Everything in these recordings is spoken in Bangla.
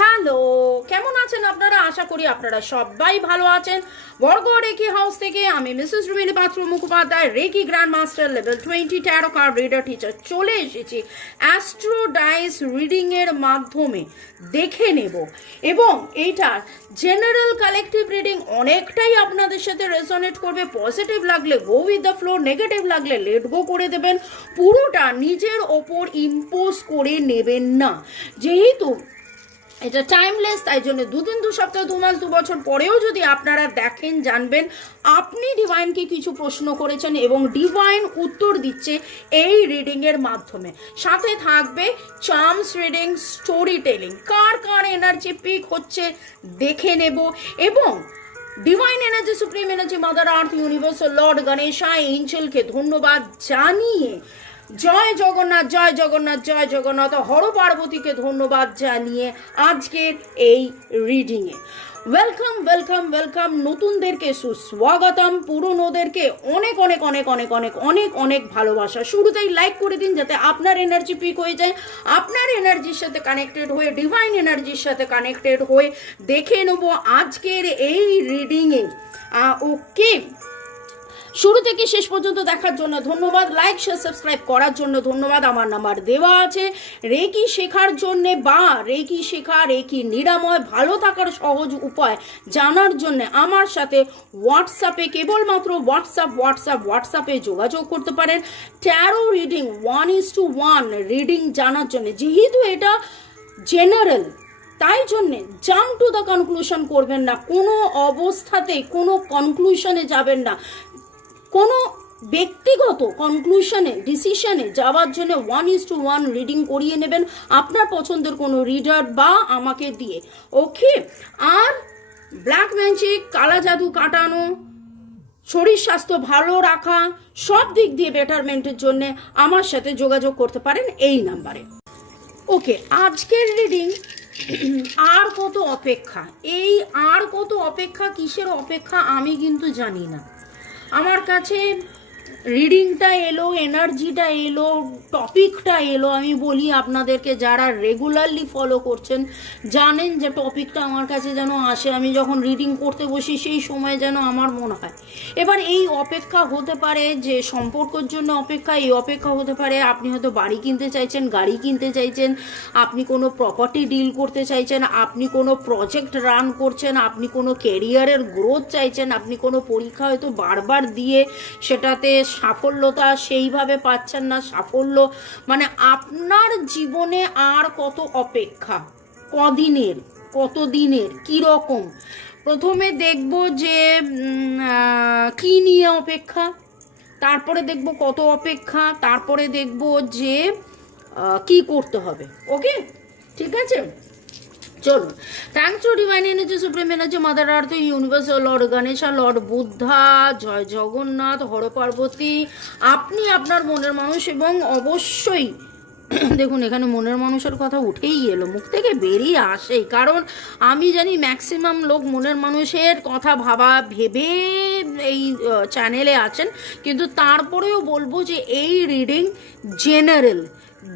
হ্যালো, কেমন আছেন আপনারা? আশা করি আপনারা সবাই ভালো আছেন। বরগড় রেকি হাউস থেকে আমি Mrs Rumini Patra Mukhopadhyay, reiki grand master level twenty tarot card reader teacher চলে এসেছি অ্যাস্ট্রো ডাইস রিডিংয়ের মাধ্যমে দেখে নেব। এবং এইটার জেনারেল কালেকটিভ রিডিং অনেকটাই আপনাদের সাথে রেজনেট করবে। পজিটিভ লাগলে go with the flow, negative লাগলে লেট গো করে দেবেন। পুরোটা নিজের ওপর ইম্পোজ করে নেবেন না। যেহেতু এটা টাইমলেস তাই জন্য দুদিন, দু সপ্তাহ, দু মাস, দু বছর পরেও যদি আপনারা দেখেন, জানবেন, আপনি ডিভাইনকে কিছু প্রশ্ন করেছেন এবং ডিভাইন উত্তর দিচ্ছে এই রিডিংয়ের মাধ্যমে। সাথে থাকবে চার্মস রিডিং স্টোরি টেলিং কার কার এনার্জি পিক হচ্ছে, দেখে নেব এবং divine energy supreme energy mother earth universal lord Ganesha এঞ্জেলকে ধন্যবাদ জানিয়ে জয় জগন্নাথ জয় জগন্নাথ জয় জগন্নাথ। হর পার্বতীকে ধন্যবাদ জানিয়ে আজকের এই রিডিংয়ে ওয়েলকাম ওয়েলকাম ওয়েলকাম নতুনদেরকে সুস্বাগতম, পুরনোদেরকে অনেক অনেক অনেক অনেক অনেক অনেক অনেক ভালোবাসা। শুরুতেই লাইক করে দিন যাতে আপনার এনার্জি পিক হয়ে যায়। আপনার এনার্জির সাথে কানেক্টেড হয়ে ডিভাইন এনার্জির সাথে কানেক্টেড হয়ে দেখে নেব আজকের এই রিডিংয়ে ওকে শুরু থেকে শেষ পর্যন্ত দেখার জন্য ধন্যবাদ। লাইক শেয়ার সাবস্ক্রাইব করার জন্য ধন্যবাদ। আমার নাম্বার দেওয়া আছে। রেকি শেখার জন্য বা রেকি শেখা, রেকি নিরাময়, ভালো থাকার সহজ উপায় জানার জন্য আমার সাথে হোয়াটসঅ্যাপে কেবলমাত্র হোয়াটসঅ্যাপ হোয়াটসঅ্যাপ হোয়াটসঅ্যাপে যোগাযোগ করতে পারেন। Tarot reading one is to one reading জানার জন্য। যেহেতু এটা জেনারেল তাই জন্যে জাম টু দ্য কনক্লুশন করবেন না। কোনো অবস্থাতেই কোনো কনক্লুশনে যাবেন না। কোনো ব্যক্তিগত কনক্লুশনে ডিসিশনে যাওয়ার জন্য one is to one reading করিয়ে নেবেন, আপনার পছন্দের কোনো রিডার বা আমাকে দিয়ে। ওকে আর ব্ল্যাক ম্যাজিক কালা জাদু কাটানো, শরীর স্বাস্থ্য ভালো রাখা, সব দিক দিয়ে বেটারমেন্টের জন্য আমার সাথে যোগাযোগ করতে পারেন এই নাম্বারে ওকে আজকের রিডিং আর কত অপেক্ষা? এই আর কত অপেক্ষা, কিসের অপেক্ষা আমি কিন্তু জানি না। আমার কাছে রিডিংটা এলো এনার্জিটা এলো টপিকটা এলো। আমি বলি আপনাদেরকে, যারা রেগুলারলি ফলো করছেন, জানেন যে টপিকটা আমার কাছে যেন আসে। আমি যখন রিডিং করতে বসি, সেই সময় যেন আমার মনে হয়। এবার এই অপেক্ষা হতে পারে যে সম্পর্কের জন্য অপেক্ষা, এই অপেক্ষা হতে পারে আপনি হয়তো বাড়ি কিনতে চাইছেন, গাড়ি কিনতে চাইছেন, আপনি কোনো প্রপার্টি ডিল করতে চাইছেন, আপনি কোনো প্রজেক্ট রান করছেন, আপনি কোনো কেরিয়ারের গ্রোথ চাইছেন, আপনি কোনো পরীক্ষা হয়তো বারবার দিয়ে সেটাতে সাফল্যতা সেইভাবে পাচ্ছেন না, সাফল্য। মানে আপনার জীবনে আর কত অপেক্ষা? কদিনের? কত দিনের কীরকম? প্রথমে দেখব যে কি নিয়ে অপেক্ষা? তারপরে দেখব কত অপেক্ষা? তারপরে দেখব যে কি করতে হবে। ওকে? ঠিক আছে? চলুন। Thanks to divine energy supreme energy mother earth universe lord Ganesha lord Buddha জয় জগন্নাথ হর পার্বতী আপনি আপনার মনের মানুষ এবং অবশ্যই দেখুন, এখানে মনের মানুষের কথা উঠেই এলো, মুখ থেকে বেরিয়ে আসে, কারণ আমি জানি ম্যাক্সিমাম লোক মনের মানুষের কথা ভাবা, ভেবে এই চ্যানেলে আছেন, কিন্তু তারপরেও বলব যে এই রিডিং জেনারেল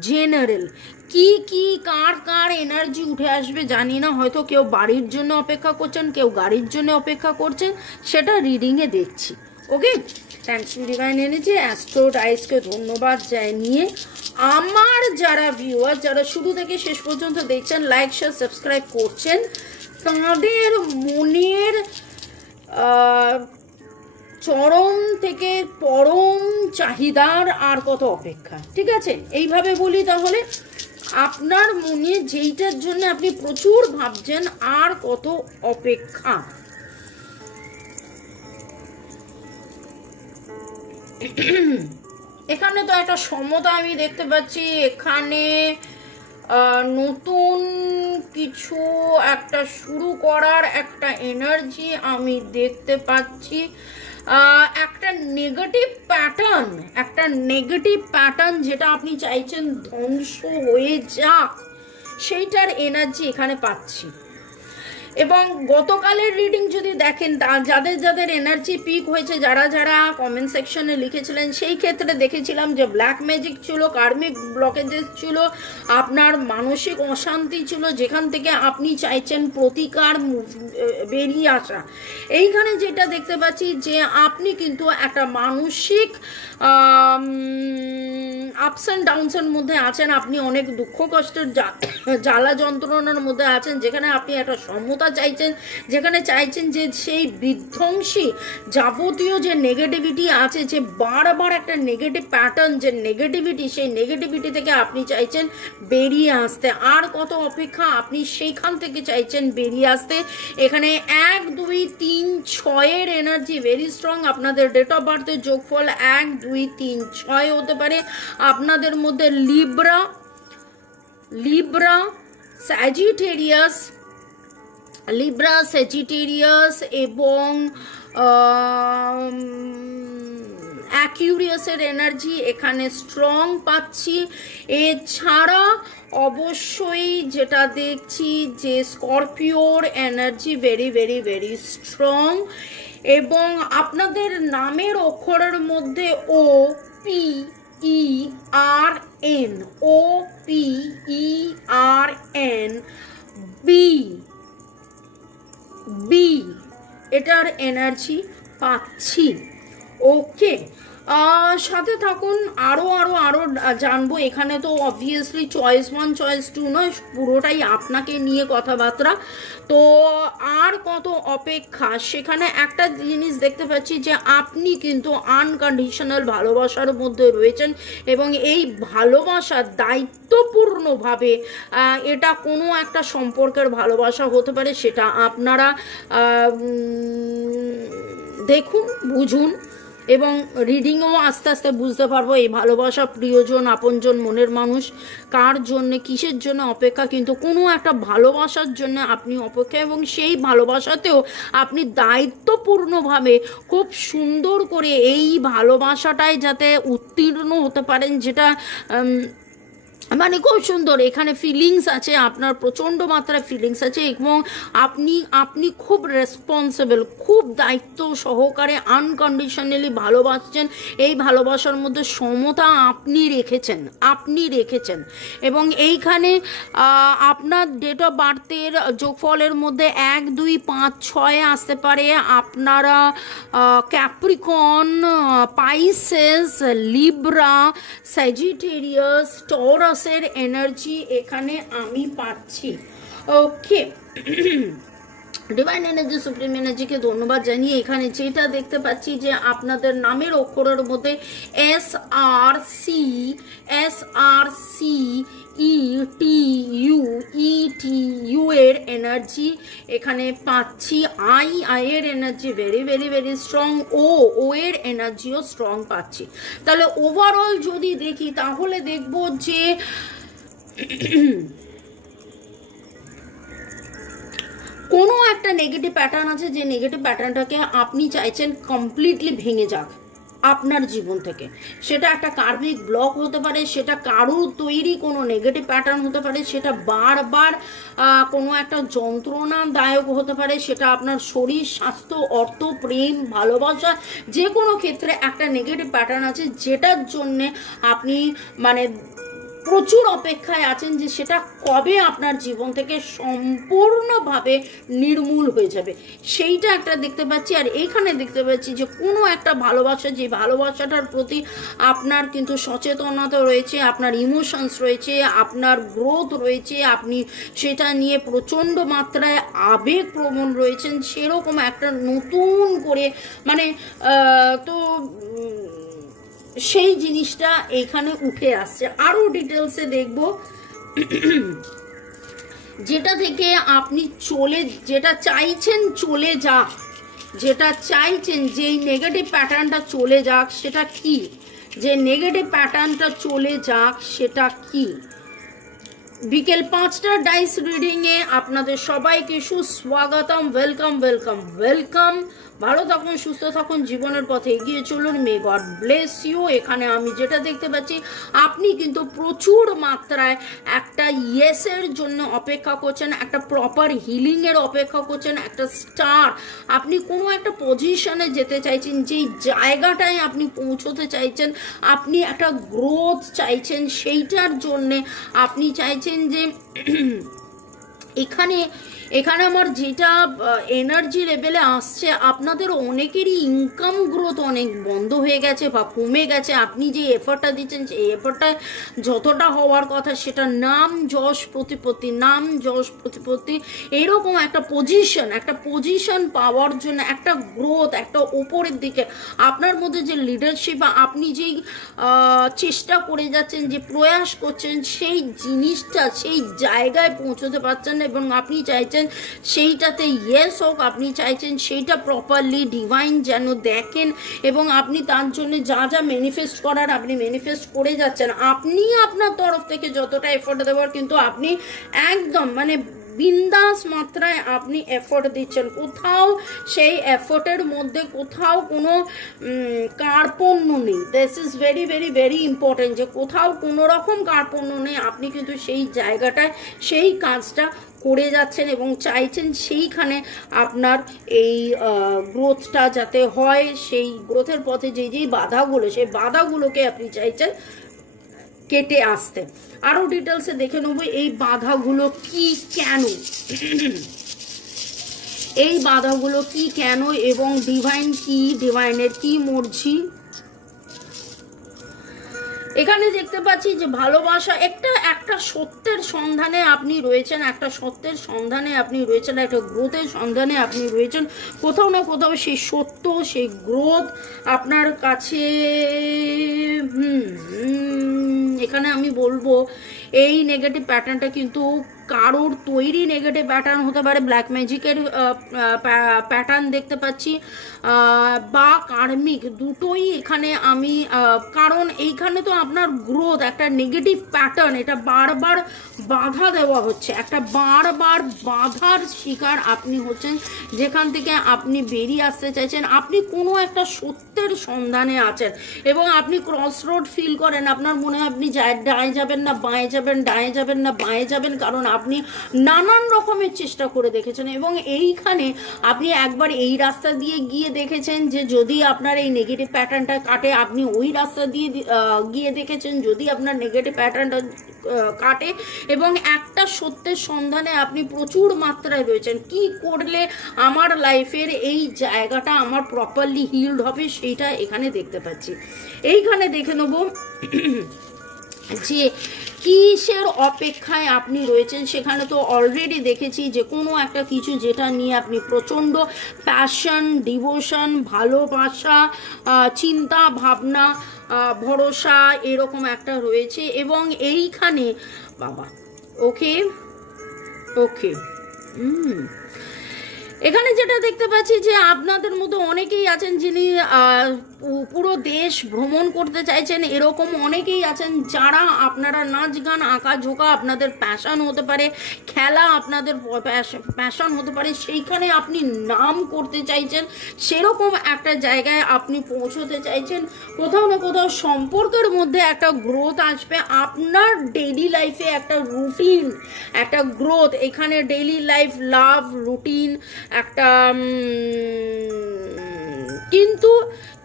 জেনারেল। কি কি, কার কার এনার্জি উঠে আসবে জানি না। হয়তো কেউ বাড়ির জন্য অপেক্ষা করছেন, কেউ গাড়ির জন্য অপেক্ষা করছেন, সেটা রিডিংয়ে দেখছি। ওকে থ্যাংকস টু ডিভাইন এনেছি অ্যাস্ট্রো ডাইসকে ধন্যবাদ জানিয়ে আমার যারা ভিউয়ার যারা শুরু থেকে শেষ পর্যন্ত দেখছেন লাইক শেয়ার সাবস্ক্রাইব করছেন, তাদের মনের চরম থেকে পরম চাহিদার আর কত অপেক্ষা। ঠিক আছে? এইভাবে বলি তাহলে, আপনার মনে যেইটার জন্য আপনি প্রচুর ভাবছেন, আর কত অপেক্ষা? এখানে তো একটা সমতা আমি দেখতে পাচ্ছি। এখানে নতুন কিছু একটা শুরু করার একটা এনার্জি আমি দেখতে পাচ্ছি। একটা নেগেটিভ প্যাটার্ন একটা নেগেটিভ প্যাটার্ন যেটা আপনি চাইছেন ধ্বংস হয়ে যাক, সেইটার এনার্জি এখানে পাচ্ছি। এবং গতকালের রিডিং যদি দেখেন যাদের যাদের এনার্জি পিক হয়েছে, যারা যারা কমেন্ট সেকশনে লিখেছিলেন, সেই ক্ষেত্রে দেখেছিলাম যে ব্ল্যাক ম্যাজিক ছিল কার্মিক ব্লকেজেস ছিল, আপনার মানসিক অশান্তি ছিল, যেখান থেকে আপনি চাইছেন প্রতিকার বেরিয়ে আসা। এইখানে যেটা দেখতে পাচ্ছি যে আপনি কিন্তু একটা মানসিক আপস অ্যান্ড ডাউনসের মধ্যে আছেন, আপনি অনেক দুঃখ কষ্টের জ্বালা যন্ত্রণার মধ্যে আছেন, যেখানে আপনি একটা সমতা চাইছেন, যেখানে চাইছেন যে সেই বিধ্বংসী যাবতীয় যে নেগেটিভিটি আছে, যে বারবার একটা নেগেটিভ প্যাটার্ন যে নেগেটিভিটি সেই নেগেটিভিটি থেকে আপনি চাইছেন বেরিয়ে আসতে। আর কত অপেক্ষা, আপনি সেইখান থেকে চাইছেন বেরিয়ে আসতে। এখানে এক, দুই, তিন, ছয়ের এনার্জি ভেরি স্ট্রং আপনাদের ডেট অফ বার্থের যোগফল এক, দুই, তিন, ছয় হতে পারে। আপনাদের মধ্যে Libra Libra Sagittarius Libra Sagittarius এবং অ্যাকিউরিয়াসের এনার্জি এখানে স্ট্রং পাচ্ছি। এছাড়া অবশ্যই যেটা দেখছি যে স্করপিওর energy very very very strong এবং আপনাদের নামের অক্ষরের মধ্যে O P E R N O P E R N B এটার এনার্জি পাচ্ছি। ওকে সাথে থাকুন আরও আরও আরও জানব। এখানে তো obviously choice one choice two নয়, পুরোটাই আপনাকে নিয়ে কথাবার্তা। তো আর কত অপেক্ষা? সেখানে একটা জিনিস দেখতে পাচ্ছি যে আপনি কিন্তু আনকন্ডিশনাল ভালোবাসার মধ্যে রয়েছেন এবং এই ভালোবাসার দায়িত্বপূর্ণভাবে এটা কোনো একটা সম্পর্কের ভালোবাসা হতে পারে সেটা আপনারা দেখুন, বুঝুন। এবং রিডিংও আস্তে আস্তে বুঝতে পারব এই ভালোবাসা প্রিয়জন, আপনজন, মনের মানুষ। কার জন্যে, কিসের জন্য অপেক্ষা? কিন্তু কোনো একটা ভালোবাসার জন্য আপনি অপেক্ষা এবং সেই ভালোবাসাতেও আপনি দায়িত্বপূর্ণভাবে খুব সুন্দর করে এই ভালোবাসাটাই যাতে উত্তীর্ণ হতে পারেন, যেটা মানে খুব সুন্দর। এখানে ফিলিংস আছে, আপনার প্রচণ্ড মাত্রায় ফিলিংস আছে এবং আপনি আপনি খুব রেসপন্সিবল খুব দায়িত্ব সহকারে আনকন্ডিশনালি ভালোবাসছেন। এই ভালোবাসার মধ্যে সমতা আপনি রেখেছেন আপনি রেখেছেন। এবং এইখানে আপনার ডেট অফ বার্থের যোগফলের মধ্যে এক, দুই, পাঁচ, ছয় আসতে পারে। আপনারা Capricorn Pisces Libra Sagittarius energy এখানে আমি পাচ্ছি। ওকে। ডিভাইন এনার্জি সুপ্রিম এনার্জিকে ধন্যবাদ জানিয়ে এখানে যেটা দেখতে পাচ্ছি যে আপনাদের নামের অক্ষরের মধ্যে S R C S R C E T U E T U এর এনার্জি এখানে পাচ্ছি। আই আই এর energy very very very strong O O এর এনার্জিও স্ট্রং পাচ্ছি। তাহলে ওভারঅল যদি দেখি, তাহলে দেখব যে কোনো একটা নেগেটিভ প্যাটার্ন আছে যে নেগেটিভ প্যাটার্নটাকে আপনি চাইছেন কমপ্লিটলি ভেঙে যাক আপনার জীবন থেকে। সেটা একটা কার্মিক ব্লক হতে পারে, সেটা কারুর তৈরি কোনো নেগেটিভ প্যাটার্ন হতে পারে, সেটা বারবার কোনো একটা যন্ত্রণাদায়ক হতে পারে, সেটা আপনার শরীর, স্বাস্থ্য, অর্থ, প্রেম, ভালোবাসা, যে কোনো ক্ষেত্রে একটা নেগেটিভ প্যাটার্ন আছে যেটার জন্যে আপনি মানে প্রচুর অপেক্ষায় আছেন যে সেটা কবে আপনার জীবন থেকে সম্পূর্ণভাবে নির্মূল হয়ে যাবে। সেইটা একটা দেখতে পাচ্ছি আর এইখানে দেখতে পাচ্ছি যে কোনো একটা ভালোবাসা, যে ভালোবাসাটার প্রতি আপনার কিন্তু সচেতনতা রয়েছে, আপনার ইমোশনস রয়েছে, আপনার গ্রোথ রয়েছে, আপনি সেটা নিয়ে প্রচণ্ড মাত্রায় আবেগপ্রবণ রয়েছেন, সেরকম একটা নতুন করে মানে তো সেই জিনিসটা এখানে উঠে আসছে। আরও ডিটেলসে দেখব। যেটা থেকে আপনি চলে, যেটা চাইছেন চলে যাক। যেটা চাইছেন, যেই নেগেটিভ প্যাটার্নটা চলে যাক, সেটা কি? যে নেগেটিভ প্যাটার্নটা চলে যাক, সেটা কি? বিকেল পাঁচটার ডাইস রিডিংয়ে আপনাদের সবাইকে সুস্বাগতম ওয়েলকাম ওয়েলকাম ওয়েলকাম ভালো থাকুন, সুস্থ থাকুন, জীবনের পথে এগিয়ে চলুন। মে গড ব্লেস ইউ এখানে আমি যেটা দেখতে পাচ্ছি, আপনি কিন্তু প্রচুর মাত্রায় একটা ইয়েসের জন্য অপেক্ষা করছেন, একটা প্রপার হিলিংয়ের অপেক্ষা করছেন, একটা স্টার আপনি কোনো একটা পজিশনে যেতে চাইছেন, যেই জায়গাটায় আপনি পৌঁছতে চাইছেন, আপনি একটা গ্রোথ চাইছেন, সেইটার জন্যে আপনি চাইছেন যে এখানে এখানে আমার যেটা এনার্জি লেভেলে আসছে, আপনাদের অনেকেরই ইনকাম গ্রোথ অনেক বন্ধ হয়ে গেছে বা কমে গেছে। আপনি যে এফার্টটা দিচ্ছেন, সেই এফার্টটা যতটা হওয়ার কথা, সেটা নাম যশ প্রতিপত্তি, নাম যশ প্রতিপত্তি, এরকম একটা পজিশন একটা পজিশন পাওয়ার জন্য, একটা গ্রোথ একটা ওপরের দিকে। আপনার মধ্যে যে লিডারশিপ বা আপনি যেই চেষ্টা করে যাচ্ছেন, যে প্রয়াস করছেন, সেই জিনিসটা, সেই জায়গায় পৌঁছতে পারছেন এবং আপনি চাইছেন সেইটাতে ইয়েস হোক, আপনি চাইছেন সেইটা প্রপারলি ডিভাইন যেন দেখেন এবং আপনি তার জন্য যা যা ম্যানিফেস্ট করার আপনি ম্যানিফেস্ট করে যাচ্ছেন, আপনি আপনার তরফ থেকে যতটা এফোর্ট দেওয়ার, কিন্তু আপনি একদম মানে বিন্দাস মাত্রায় আপনি এফোর্ট দিচ্ছেন। কোথাও সেই এফোর্টের মধ্যে কোথাও কোনো কার্পণ্য নেই। This is very very very important যে কোথাও কোনো রকম কার্পণ্য নেই, আপনি কিন্তু সেই জায়গাটায় সেই কাজটা করে যাচ্ছেন এবং চাইছেন সেইখানে আপনার এই গ্রোথটা যাতে হয়, সেই গ্রোথের পথে যেই যেই বাধাগুলো, সেই বাধাগুলোকে আপনি চাইছেন কেটে আসতে। আরও ডিটেলসে দেখে নেব এই বাধাগুলো কি কেন। এই বাধাগুলো কি কেন এবং ডিভাইন কি ডিভাইনের কি মর্জি? এখানে দেখতে পাচ্ছি যে ভালোবাসা একটা একটা সত্যের সন্ধানে আপনি রয়েছেন, একটা সত্যের সন্ধানে আপনি রয়েছেন, একটা গ্রোথের সন্ধানে আপনি রয়েছেন। কোথাও না কোথাও সেই সত্য, সেই গ্রোথ আপনার কাছে এখানে আমি বলব, এই নেগেটিভ প্যাটার্নটা কিন্তু কারোর তৈরি নেগেটিভ প্যাটার্ন হতে পারে ব্ল্যাক ম্যাজিকের প্যাটার্ন দেখতে পাচ্ছি। বা কার্মিক দুটোই এখানে আমি কারণ এইখানে তো আপনার গ্রোথ একটা নেগেটিভ প্যাটার্ন এটা বারবার বাধা দেওয়া হচ্ছে। একটা বারবার বাধার শিকার আপনি হচ্ছেন, যেখান থেকে আপনি বেরিয়ে আসতে চাইছেন। আপনি কোনো একটা সত্যের সন্ধানে আছেন এবং আপনি ক্রস রোড ফিল করেন। আপনার মনে হয় আপনি ডায়ে যাবেন না, বাঁয়ে যাবেন, ডায়ে যাবেন না, বাঁয়ে যাবেন, কারণ আপনি নানান রকমের চেষ্টা করে দেখেছেন এবং এইখানে আপনি একবার এই রাস্তা দিয়ে গিয়ে দেখেছেন যে যদি আপনার এই নেগেটিভ প্যাটার্নটা কাটে, আপনি ওই রাস্তা দিয়ে গিয়ে দেখেছেন যদি আপনার নেগেটিভ প্যাটার্নটা কাটে এবং একটা সত্যের সন্ধানে আপনি প্রচুর মাত্রায় রয়েছেন। কি করলে আমার লাইফের এই জায়গাটা আমার প্রপারলি হিল্ড হবে সেইটা এখানে দেখতে পাচ্ছি। এইখানে দেখে নেব যে কিসের অপেক্ষায় আপনি রয়েছেন? সেখানে তো অলরেডি দেখেছি যে কোনো একটা কিছু যেটা নিয়ে আপনি প্রচণ্ড প্যাশন ডিভোশন ভালোবাসা চিন্তা ভাবনা ভরসা এরকম একটা রয়েছে এবং এইখানে, বাবা, ওকে ওকে এখানে যেটা দেখতে পাচ্ছি যে আপনাদের মধ্যে অনেকেই আছেন যিনি পুরো দেশ ভ্রমণ করতে চাইছেন, এরকম অনেকেই আছেন যারা আপনারা নাচ গান, আঁকা ঝোঁকা আপনাদের প্যাশন হতে পারে, খেলা আপনাদের প্যাশন হতে পারে, সেইখানে আপনি নাম করতে চাইছেন, সেরকম একটা জায়গায় আপনি পৌঁছতে চাইছেন, কোথাও না কোথাও সম্পর্কের মধ্যে একটা গ্রোথ আসবে, আপনার ডেইলি লাইফে একটা রুটিন একটা গ্রোথ এখানে ডেইলি লাইফ লাভ রুটিন একটা কিন্তু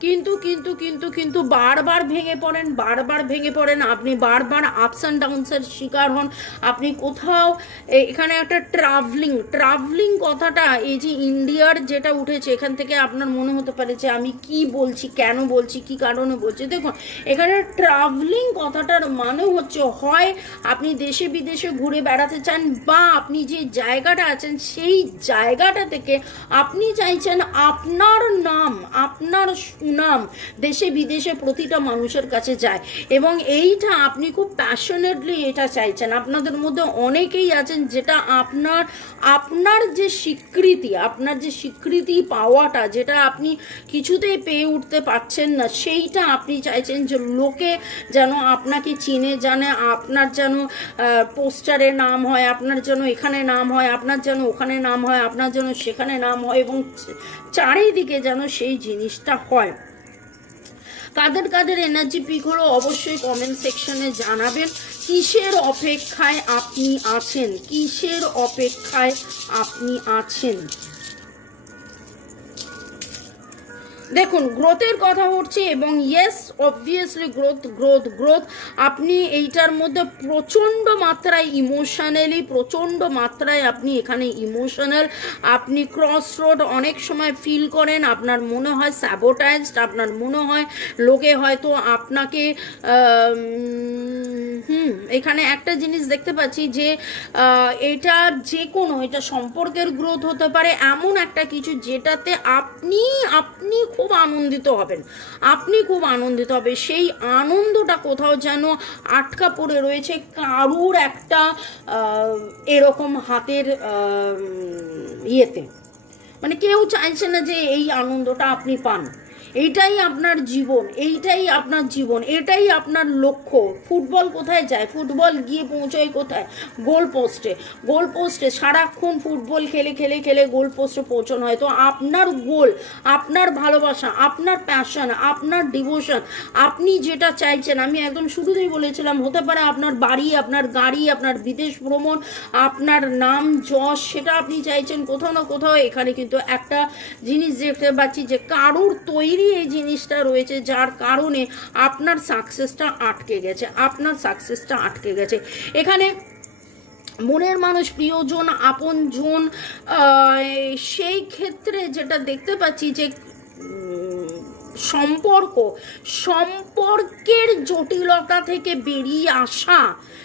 কিন্তু কিন্তু কিন্তু কিন্তু বারবার ভেঙে পড়েন, বারবার ভেঙে পড়েন। আপনি বারবার আপস অ্যান্ড ডাউনসের শিকার হন। আপনি কোথাও এখানে একটা ট্রাভেলিং ট্রাভেলিং কথাটা, এই যে ইন্ডিয়ার যেটা উঠেছে, এখান থেকে আপনার মনে হতে পারে যে আমি কি বলছি, কেন বলছি, কি কারণে বলছি। দেখুন, এখানে ট্রাভেলিং কথাটার মানে হচ্ছে, হয় আপনি দেশে বিদেশে ঘুরে বেড়াতে চান বা আপনি যে জায়গাটা আছেন, সেই জায়গাটা থেকে আপনি চাইছেন আপনার নাম, আপনার সুনাম দেশে বিদেশে প্রতিটা মানুষের কাছে যায়। এবং এইটা আপনি খুব প্যাশনেটলি এটা চাইছেন। আপনাদের মধ্যে অনেকেই আছেন যেটা আপনার আপনার যে স্বীকৃতি, আপনার যে স্বীকৃতি পাওয়াটা যেটা আপনি কিছুতেই পেয়ে উঠতে পারছেন না, সেইটা আপনি চাইছেন যে লোকে যেন আপনাকে চিনে, জানে, আপনার যেন পোস্টারে নাম হয়, আপনার যেন এখানে নাম হয়, আপনার যেন ওখানে নাম হয়, আপনার যেন সেখানে নাম হয় এবং চারিদিকে যেন সেই জিনিসটা হয়। কাদের কাদের এনার্জি পিক হলো অবশ্যই কমেন্ট সেকশনে জানাবেন। কিসের অপেক্ষায় আপনি আছেন? কিসের অপেক্ষায় আপনি আছেন? দেখুন গ্রোথের কথা উঠছে এবং yes obviously growth growth growth আপনি এইটার মধ্যে প্রচণ্ড মাত্রায় ইমোশনালি প্রচণ্ড মাত্রায় আপনি এখানে ইমোশনাল আপনি ক্রস রোড অনেক সময় ফিল করেন, আপনার মনে হয় স্যাবোটাইজড আপনার মনে হয় লোকে হয়তো আপনাকে হুম, এখানে একটা জিনিস দেখতে পাচ্ছি যে এটা যে কোনো এটা সম্পর্কের গ্রোথ হতে পারে, এমন একটা কিছু যেটাতে আপনি আপনি খুব আনন্দিত হবেন। আপনি খুব আনন্দিত হবে। সেই আনন্দটা কোথাও যেন আটকা পড়ে রয়েছে। কারুর একটা এরকম হাতের ইয়েতে। মানে কেউ চাইছে না যে এই আনন্দটা আপনি পান। এইটাই আপনার জীবন, এইটাই আপনার জীবন, এটাই আপনার লক্ষ্য। ফুটবল কোথায় যায়? ফুটবল গিয়ে পৌঁছয় কোথায়? গোল পোস্টে। গোল পোস্টে সারাক্ষণ ফুটবল খেলে খেলে খেলে গোল পোস্টে পৌঁছানো হয়। তো আপনার গোল, আপনার ভালোবাসা, আপনার প্যাশন আপনার ডিভোশন আপনি যেটা চাইছেন, আমি একদম শুরুতেই বলেছিলাম, হতে পারে আপনার বাড়ি, আপনার গাড়ি, আপনার বিদেশ ভ্রমণ, আপনার নাম, যশ, সেটা আপনি চাইছেন, কোথাও না কোথাও এখানে কিন্তু একটা জিনিস দেখতে পাচ্ছি যে কারুর তৈরি এই জিনিসটা রয়েছে যার কারণে আপনার সাকসেসটা আটকে গেছে, আপনার সাকসেসটা আটকে গেছে। এখানে মনের মানুষ, প্রিয়জন, আপনজন সেই ক্ষেত্রে যেটা দেখতে পাচ্ছি যে সম্পর্ক, সম্পর্কের জটিলতা থেকে বেরিয়ে আসা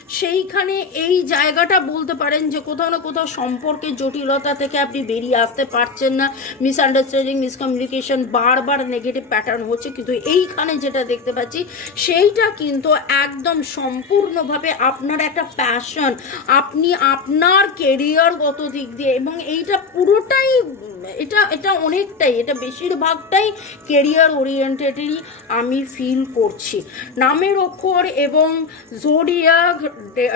সেইখানে এই জায়গাটা বলতে পারেন যে কোথাও না কোথাও সম্পর্কের জটিলতা থেকে আপনি বেরিয়ে আসতে পারছেন না। মিসআন্ডারস্ট্যান্ডিং মিসকমিউনিকেশন বারবার নেগেটিভ প্যাটার্ন হচ্ছে। কিন্তু এইখানে যেটা দেখতে পাচ্ছি, সেইটা কিন্তু একদম সম্পূর্ণভাবে আপনার একটা প্যাশন আপনি আপনার কেরিয়ারগত দিক দিয়ে এবং এইটা পুরোটাই, এটা এটা অনেকটাই, এটা বেশিরভাগটাই কেরিয়ার ওরিয়েন্টেডই আমি ফিল করছি। নামের অক্ষর এবং জোডিয়াক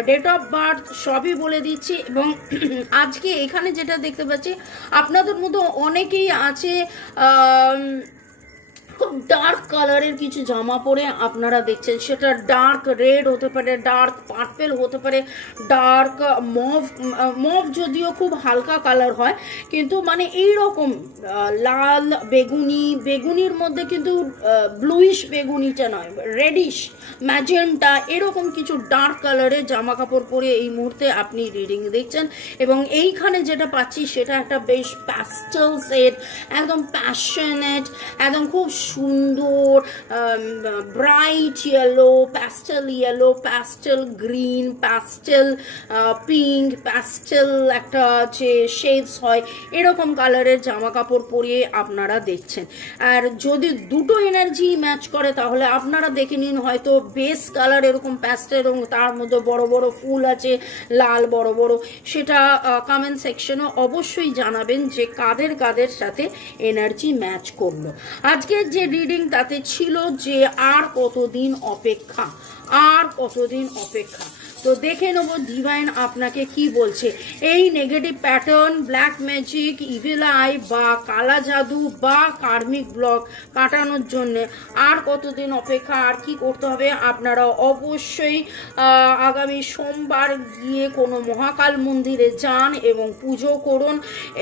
ডেট অফ বার্থ সবই বলে দিচ্ছি এবং আজকে এখানে যেটা দেখতে পাচ্ছি, আপনাদের মধ্যে অনেকেই আছে খুব ডার্ক কালারের কিছু জামা পরে আপনারা দেখছেন। সেটা ডার্ক রেড হতে পারে ডার্ক পার্পেল হতে পারে ডার্ক মভ মভ যদিও খুব হালকা কালার হয়, কিন্তু মানে এই রকম লাল বেগুনি, বেগুনির মধ্যে কিন্তু ব্লুইশ বেগুনিটা নয় রেডিশ ম্যাজেন্টা এরকম কিছু ডার্ক কালারের জামা কাপড় পরে এই মুহূর্তে আপনি রিডিং দেখছেন। এবং এইখানে যেটা পাচ্ছি সেটা একটা বেশ প্যাস্টেল সেট একদম প্যাশনেট একদম খুব সুন্দর bright yellow pastel yellow pastel green pastel pink pastel একটা যে শেডস হয়, এরকম কালারের জামা কাপড় পরিয়ে আপনারা দেখছেন। আর যদি দুটো এনার্জি ম্যাচ করে, তাহলে আপনারা দেখে নিন হয়তো বেস কালার এরকম প্যাস্টেল এবং তার মধ্যে বড় বড় ফুল আছে, লাল বড় বড়। সেটা কমেন্ট সেকশনে অবশ্যই জানাবেন যে কাদের কাদের সাথে এনার্জি ম্যাচ করল। আজকের যে রিডিং তাতে ছিল যে আর কতদিন অপেক্ষা আর কতদিন অপেক্ষা। তো দেখে নেব ডিভাইন আপনাকে কি বলছে। এই negative pattern black magic evil eye বা কালা জাদু বা কার্মিক ব্লক কাটানোর জন্য আর কতদিন অপেক্ষা, আর কি করতে হবে আপনারা অবশ্যই আগামী সোমবার গিয়ে কোনো মহাকাল মন্দিরে যান এবং পুজো করুন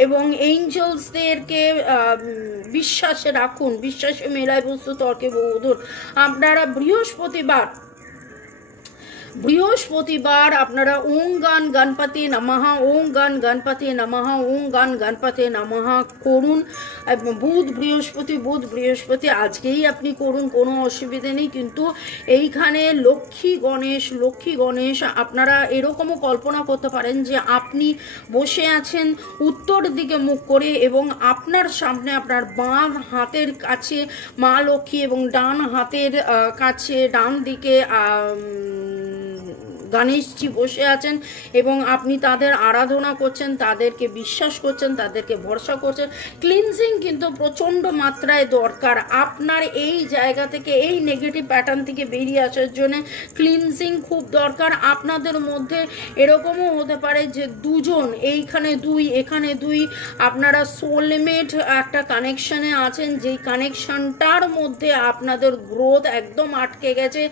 এবং এঞ্জেলসদেরকে বিশ্বাসে রাখুন, বিশ্বাসে মেলায় বস্তু তর্কে বহুদূর। আপনারা বৃহস্পতিবার বৃহস্পতিবার আপনারা ওং গান গণপতি নমহা ওং গান গণপতি নমহা ওং গান গণপতি নমহা করুন। বুধ বৃহস্পতি বুধ বৃহস্পতি, আজকেই আপনি করুন, কোনো অসুবিধে নেই। কিন্তু এইখানে লক্ষ্মী গণেশ লক্ষ্মী গণেশ, আপনারা এরকমও কল্পনা করতে পারেন যে আপনি বসে আছেন উত্তর দিকে মুখ করে এবং আপনার সামনে আপনার বাঁ হাতের কাছে মা লক্ষ্মী এবং ডান হাতের কাছে ডান দিকে গণেশজি বসে আছেন এবং আপনি তাদের আরাধনা করছেন, তাদেরকে বিশ্বাস করছেন, তাদেরকে ভরসা করছেন। ক্লিনজিং কিন্তু প্রচণ্ড মাত্রায় দরকার। আপনার এই জায়গা থেকে, এই নেগেটিভ প্যাটার্ন থেকে বেরিয়ে আসার জন্য ক্লিনজিং খুব দরকার। আপনাদের মধ্যে এরকমও হতে পারে যে দুজন, এইখানে দুই, এখানে দুই, আপনারা সোলমেট একটা কানেকশানে আছেন, যেই কানেকশানটার মধ্যে আপনাদের গ্রোথ একদম আটকে গেছে।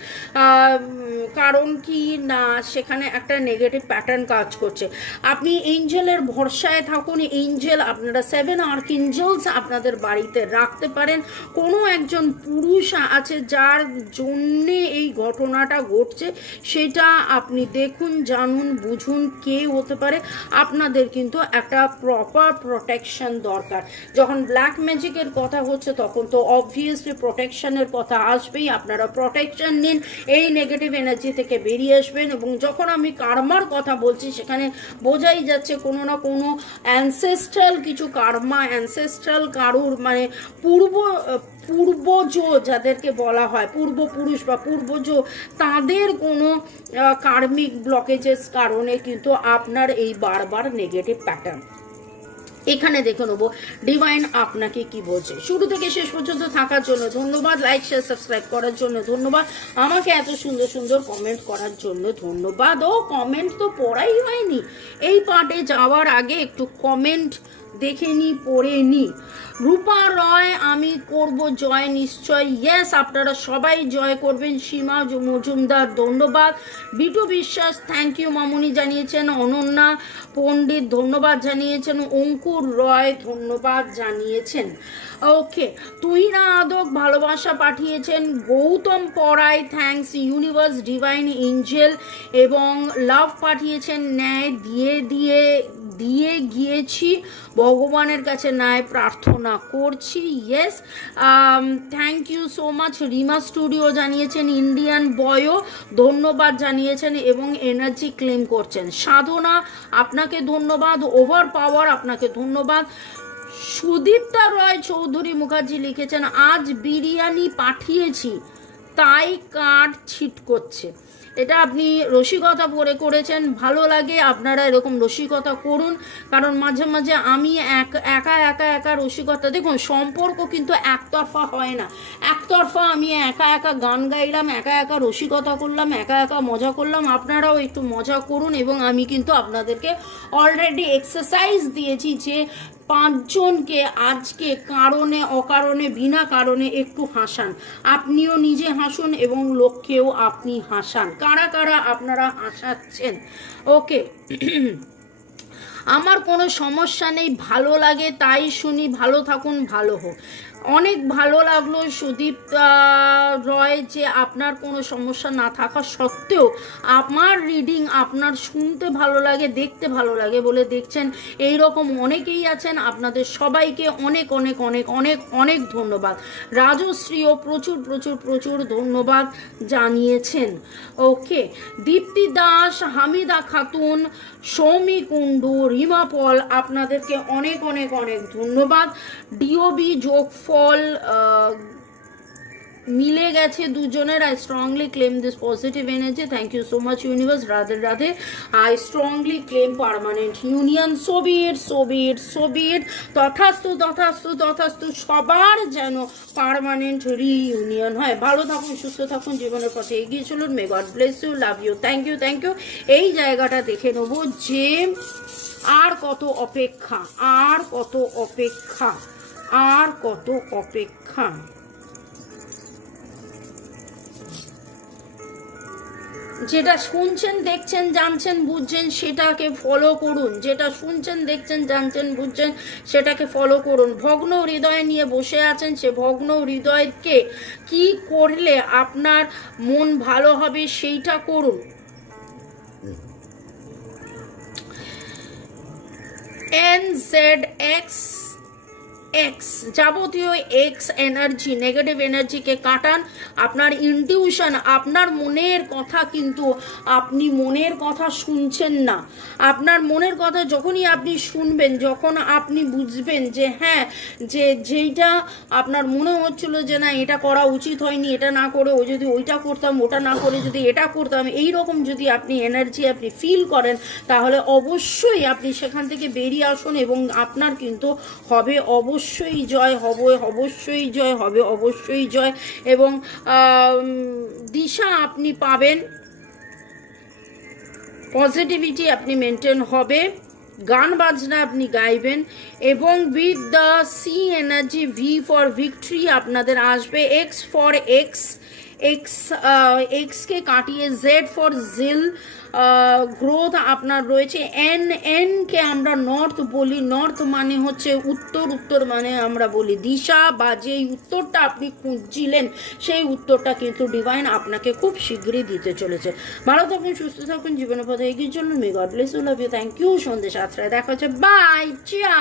কারণ কি? না সেখানে একটা নেগেটিভ প্যাটার্ন কাজ করছে। আপনি এঞ্জেলের ভরসায় থাকুন এঞ্জেল আপনারা সেভেন আর্ক এঞ্জেলস আপনাদের বাড়িতে রাখতে পারেন। কোনো একজন পুরুষ আছে যার জন্যে এই ঘটনাটা ঘটছে, সেটা আপনি দেখুন, জানুন, বুঝুন কে হতে পারে। আপনাদের কিন্তু একটা প্রপার প্রোটেকশন দরকার। যখন ব্ল্যাক ম্যাজিকের কথা হচ্ছে, তখন তো অবভিয়াসলি প্রোটেকশনের কথা আসবেই। আপনারা প্রোটেকশন নিন, এই নেগেটিভ এনার্জি থেকে বেরিয়ে আসবেন। এবং যখন আমি কার্মার কথা বলছি, সেখানে বোঝাই যাচ্ছে কোনো না কোনো অ্যানসেস্ট্রাল কিছু কার্মা অ্যানসেস্ট্রাল কারুর মানে পূর্ব, পূর্বজ যাদেরকে বলা হয়, পূর্বপুরুষ বা পূর্বজ, তাদের কোনো কার্মিক ব্লকেজেস কারণে কিন্তু আপনার এই বারবার নেগেটিভ প্যাটার্ন এখানে দেখে নেব। ডিভাইন আপনাকে কি বলছে? শুরু থেকে শেষ পর্যন্ত থাকার জন্য ধন্যবাদ। লাইক শেয়ার সাবস্ক্রাইব করার জন্য ধন্যবাদ। আমাকে এত সুন্দর সুন্দর কমেন্ট করার জন্য ধন্যবাদ। ও কমেন্ট তো পড়াই হয়নি। এই পার্টে যাওয়ার আগে একটু কমেন্ট দেখে নি, পড়ে নি। রূপা রয়, আমি করব জয় নিশ্চয়। ইয়েস আপনারা সবাই জয় করবেন। সীমা মজুমদার, ধন্যবাদ। বিটু বিশ্বাস থ্যাংক ইউ মামুনি জানিয়েছেন। অনন্যা পণ্ডিত, ধন্যবাদ জানিয়েছেন। অঙ্কুর রয়, ধন্যবাদ জানিয়েছেন। ওকে তুহিনা আদক, ভালোবাসা পাঠিয়েছেন। গৌতম পড়াই থ্যাঙ্কস ইউনিভার্স ডিভাইন এঞ্জেল এবং লাভ পাঠিয়েছেন। ন্যায় দিয়ে দিয়ে দিয়ে গিয়েছি। ভগবানের কাছে ন্যায় প্রার্থনা করছি। Yes thank you so much Rima studio জানিয়েছেন, ইন্ডিয়ান বয়ও ধন্যবাদ জানিয়েছেন এবং এনার্জি ক্লেম করছেন। সাধনা, আপনাকে ধন্যবাদ। ওভার পাওয়ার আপনাকে ধন্যবাদ। সুদীপ্তা রয় চৌধুরী মুখার্জি লিখেছেন, আজ বিরিয়ানি পাঠিয়েছি, তাই কার্ড ছিট করছে এটা আপনি রসিকতা করে করেছেন, ভালো লাগে আপনারা এরকম রসিকতা করুন। কারণ মাঝে মাঝে আমি এক, একা একা একা রসিকতা, দেখুন সম্পর্ক কিন্তু একতরফা হয় না। একতরফা আমি একা একা গান গাইলাম, একা একা রসিকতা করলাম, একা একা মজা করলাম, আপনারাও একটু মজা করুন এবং আমি কিন্তু আপনাদেরকে অলরেডি এক্সারসাইজ দিয়েছি যে পাঁচজনকে আজকে কারণে, অকারণে, বিনা কারণে একটু হাসান। আপনিও নিজে হাসুন এবং লোককেও আপনি হাসান। কারা কারা আপনারা হাসাচ্ছেন? ওকে। আমার কোনো সমস্যা নেই, ভালো লাগে, তাই শুনি, ভালো থাকুন, ভালো হোক। অনেক ভালো লাগল সুদীপ রয় যে আপনার কোনো সমস্যা না থাকা সত্ত্বেও আমার রিডিং আপনার শুনতে ভালো লাগে, দেখতে ভালো লাগে বলে দেখছেন। এই রকম অনেকেই আছেন, আপনাদের সবাইকে অনেক অনেক অনেক অনেক অনেক ধন্যবাদ। রাজশ্রীও প্রচুর প্রচুর প্রচুর ধন্যবাদ জানিয়েছেন। ওকে দীপ্তি দাস, হামিদা খাতুন, সৌমি কুণ্ডু, রিমা পল, আপনাদেরকে অনেক অনেক অনেক ধন্যবাদ। ডিওবি যোগফল আহ, মিলে গেছে দুজনের I strongly claim this positive energy thank you so much universe Radhe Radhe I strongly claim permanent union so be it so be it so be it তথাস্তু তথাস্তু তথাস্তু সবার যেন পারমানেন্ট রিইউনিয়ন হয়। ভালো থাকুন সুস্থ থাকুন জীবনের পথে এগিয়ে চলুন may God bless you love you thank you thank you এই জায়গাটা দেখে নেব যে আর কত অপেক্ষা আর কত অপেক্ষা। আর কত অপেক্ষা? যেটা শুনছেন দেখছেন জানছেন বুঝছেন সেটাকে ফলো করুন। যেটা শুনছেন দেখছেন জানছেন বুঝছেন সেটাকে ফলো করুন। ভগ্ন হৃদয় নিয়ে বসে আছেন সে ভগ্ন হৃদয়কে কি করলে আপনার মন ভালো হবে সেইটা করুন। এন জেড এক্স এক্স যাবতীয় এক্স এনার্জি নেগেটিভ এনার্জিকে কাটান। আপনার ইনটিউশন আপনার মনের কথা কিন্তু আপনি মনের কথা শুনছেন না। আপনার মনের কথা যখনই আপনি শুনবেন, যখন আপনি বুঝবেন যে হ্যাঁ যে যেইটা আপনার মনে হচ্ছিল যে না, এটা করা উচিত হয়নি, এটা না করে ও যদি ওইটা করতাম, ওটা না করে যদি এটা করতাম এই রকম যদি আপনি এনার্জি আপনি ফিল করেন, তাহলে অবশ্যই আপনি সেখান থেকে বেরিয়ে আসুন এবং আপনার কিন্তু হবে অবশ্যই জয় হবে, অবশ্যই জয় হবে, অবশ্যই জয়। এবং দিশা আপনি পাবেন। পজিটিভিটি আপনি মেনটেন হবে। গান বাজনা আপনি গাইবেন। এবং with the C energy V for victory আপনাদের আসবে। এক্স ফর এক্স এক্স এক্সকে কাটিয়ে জেড ফর জিল গ্রোথ আপনার রয়েছে। এন এনকে আমরা নর্থ বলি। নর্থ মানে হচ্ছে উত্তর। উত্তর মানে আমরা বলি দিশা বা যেই উত্তরটা আপনি খুঁজছিলেন, সেই উত্তরটা কিন্তু ডিভাইন আপনাকে খুব শীঘ্রই দিতে চলেছে। ভালো থাকুন, সুস্থ থাকুন জীবনের পথে এগিয়ে চলুন। May God bless you love you thank you সন্ধ্যে সাতটায় দেখা হচ্ছে। By chia